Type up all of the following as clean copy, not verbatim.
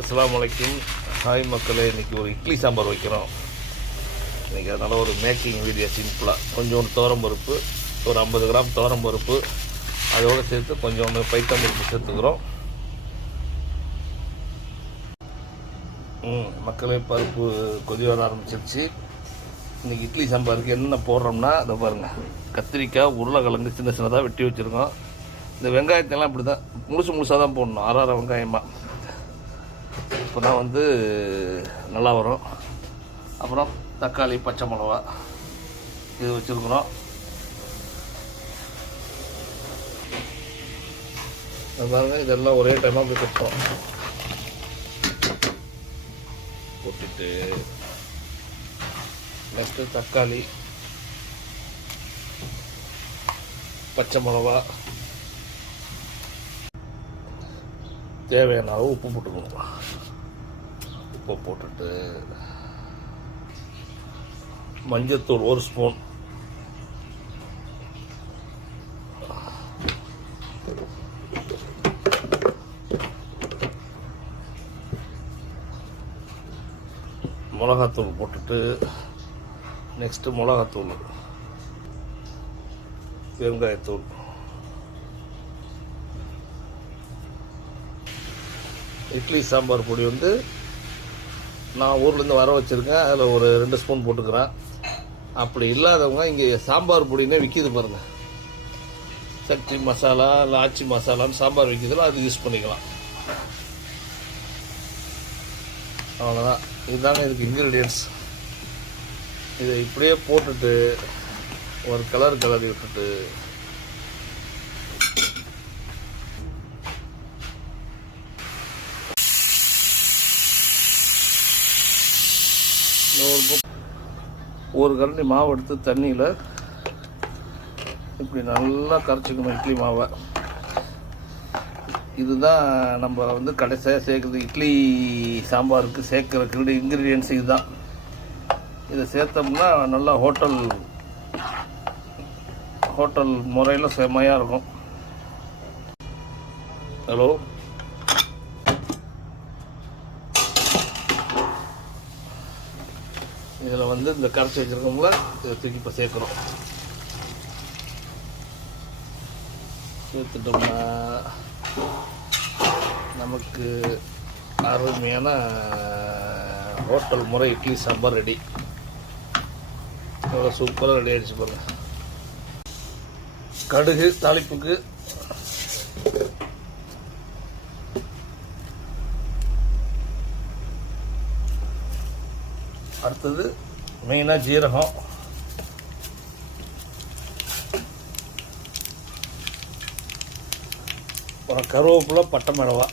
அஸ்ஸலாமு அலைக்கும். ஹாய் மக்களே, இன்றைக்கி ஒரு இட்லி சாம்பார் வைக்கிறோம். இன்றைக்கி அதனால் ஒரு மேக்கிங் வீடியோ சிம்பிளாக கொஞ்சோண்டு துவரம்பருப்பு, ஒரு 50 கிராம் துவரம்பருப்பு, அதோடு சேர்த்து கொஞ்சோண்டு பைத்தம்பருப்பு சேர்த்துக்கிறோம். மக்களே, பருப்பு கொதி வர ஆரம்பிச்சிருச்சு. இன்றைக்கி இட்லி சாம்பாருக்கு என்ன போடுறோம்னா, அதை பாருங்கள், கத்திரிக்காய், உருளைக்கிழங்கு சின்ன சின்னதாக வெட்டி வச்சுருக்கோம். இந்த வெங்காயத்தெல்லாம் இப்படி தான் முழுசாக தான் போடணும், அரை வெங்காயமாக. இப்போ தான் நல்லா வரும். அப்புறம் தக்காளி, பச்சை மிளகா இது வச்சுருக்குறோம். பாருங்கள், இதெல்லாம் ஒரே டைமாக அப்படி கட்டுறோம். போட்டுட்டு நெக்ஸ்ட்டு தக்காளி, பச்சை மிளகா, தேவையான அளவு உப்பு போட்டுக்கணும். உப்பு போட்டுட்டு மஞ்சத்தூள் 1 ஸ்பூன், மிளகாத்தூள் போட்டுட்டு நெக்ஸ்ட்டு மிளகாத்தூள், பெருங்காயத்தூள், இட்லி சாம்பார் பொடி நான் ஊர்லேருந்து வர வச்சுருக்கேன். அதில் ஒரு 2 ஸ்பூன் போட்டுக்கிறேன். அப்படி இல்லாதவங்க இங்கே சாம்பார் பொடினே விற்கிது பாருங்கள். சக்தி மசாலா இல்லை ஆச்சி மசாலான்னு சாம்பார் விற்கிதுல, அது யூஸ் பண்ணிக்கலாம். அவ்வளோதான், இதுதாங்க இதுக்கு இன்க்ரீடியன்ட்ஸ். இதை இப்படியே போட்டுட்டு ஒரு கிளறி விட்டுட்டு ஒரு கரண்டி மாவு எடுத்து தண்ணியில் இப்படி நல்லா கரைச்சிக்கணும் இட்லி மாவை. இதுதான் நம்ம கடைசியாக சேர்க்குறது. இட்லி சாம்பாருக்கு சேர்க்குற இன்க்ரீடியன்ஸ் இதுதான். இதை சேர்த்தோம்னா நல்லா ஹோட்டல் முறையில் செம்மையாக இருக்கும். ஹலோ, இதில் இந்த கரைச்சி வச்சுருக்கோம்ல, இதை தூக்கி இப்போ சேர்க்குறோம். சேர்த்துட்டோம்னா நமக்கு அருமையான ஹோட்டல் முறை இட்லி சாம்பார் ரெடி. எவ்வளோ சூப்பராக ரெடி ஆகிடுச்சு பாருங்கள். கடுகு தாளிப்புக்கு அடுத்தது மெயினாக ஜீரகம், அப்புறம் கருவேப்பிலை, பட்டை மிளகா,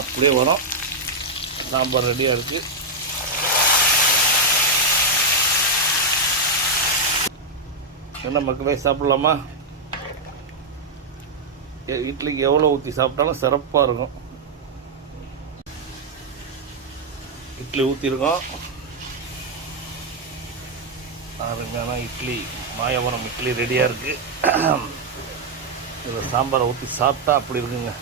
அப்படியே வரும். சாம்பார் ரெடியாக இருக்குது. என்ன மக்களே, சாப்பிட்லாமா? இட்லிக்கு எவ்வளோ ஊற்றி சாப்பிட்டாலும் சிறப்பாக இருக்கும். இட்லி ஊற்றிருக்கோம். அருமையான இட்லி, மாயவரம் இட்லி ரெடியாக இருக்குது. இதில் சாம்பாரை ஊற்றி சாப்பிட்டா அப்படி இருக்குங்க.